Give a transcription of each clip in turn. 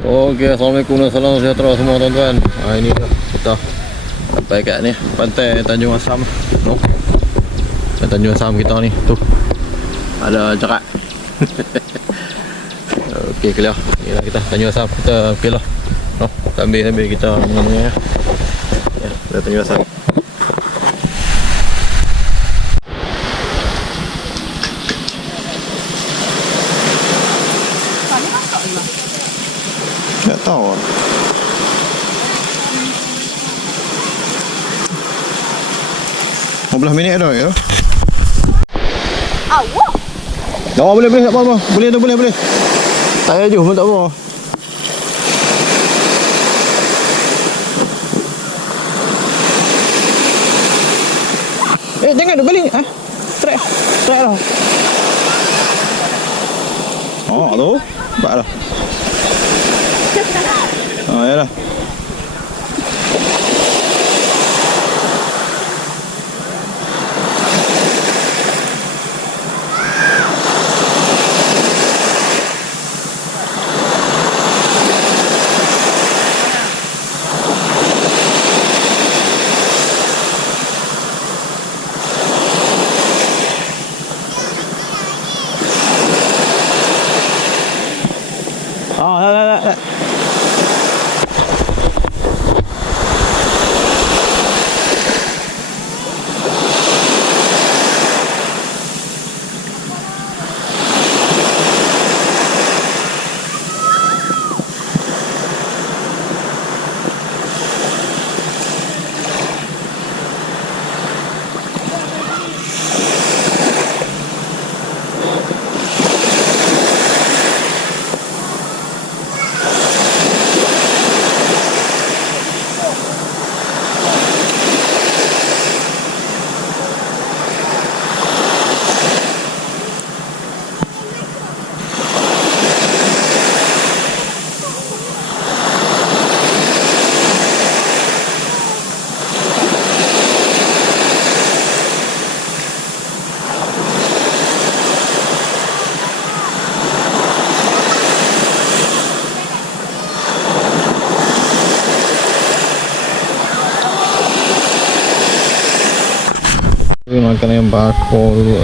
Okey, assalamualaikum dan salam sejahtera semua tuan-tuan. Ini dah kita sampai kat ni pantai Tanjung Asam. No. Tanjung Asam kita ni tu. Ada jerat. Okey, clear. Inilah kita Tanjung Asam. Kita okeylah. No, sambil kita mengenai ya. Ya, Tanjung Asam. Tak tahu. 15 minit dah ya. Awak. Oh, boleh tak apa-apa. Boleh. Saya je pun tak apa. Jangan duk balik. Strike lah. Oh, tu. Nampak dah. Yalah. Dah. Makan yang bakar dulu.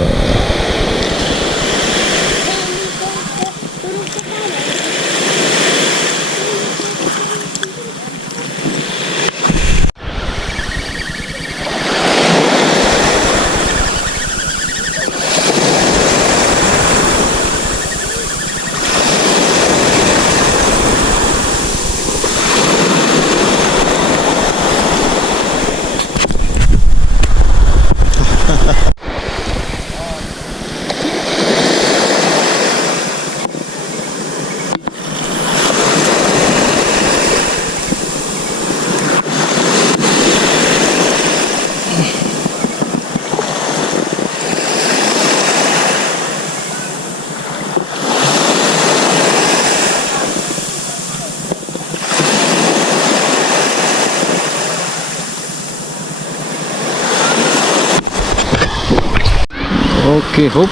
Okey, hop.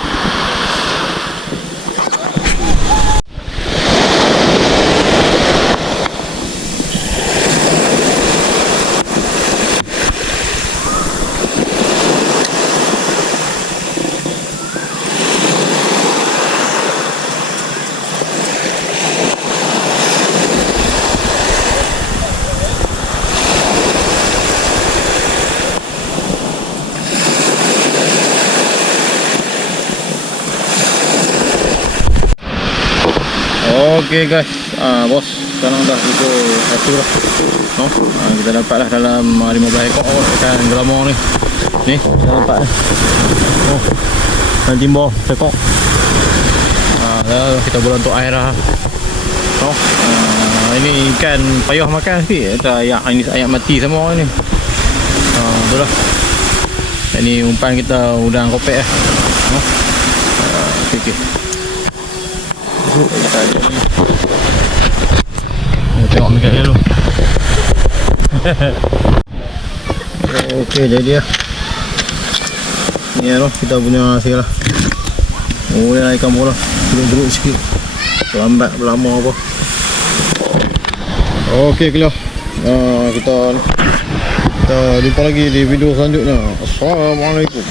Okey guys, bos, sekarang dah pukul 1 lah. No? Kita dapat lah dalam 15 ekor ikan gelamor ni. Ni, kita dapat lah. Oh, dan timbo sekok. Dah kita boleh untuk air lah. No? Ini ikan payah makan sikit. Ini ayam mati semua ni. Itulah. Ini umpan kita udang kopek lah. No? Okey. Tengok dekat dia dulu. Okey, jadi lah. Ni lah kita punya hasil lah. Boleh lah ikan bola. Geruk-geruk sikit. Lambat berlama apa. Okey kelah. Kita jumpa lagi di video selanjutnya. Assalamualaikum.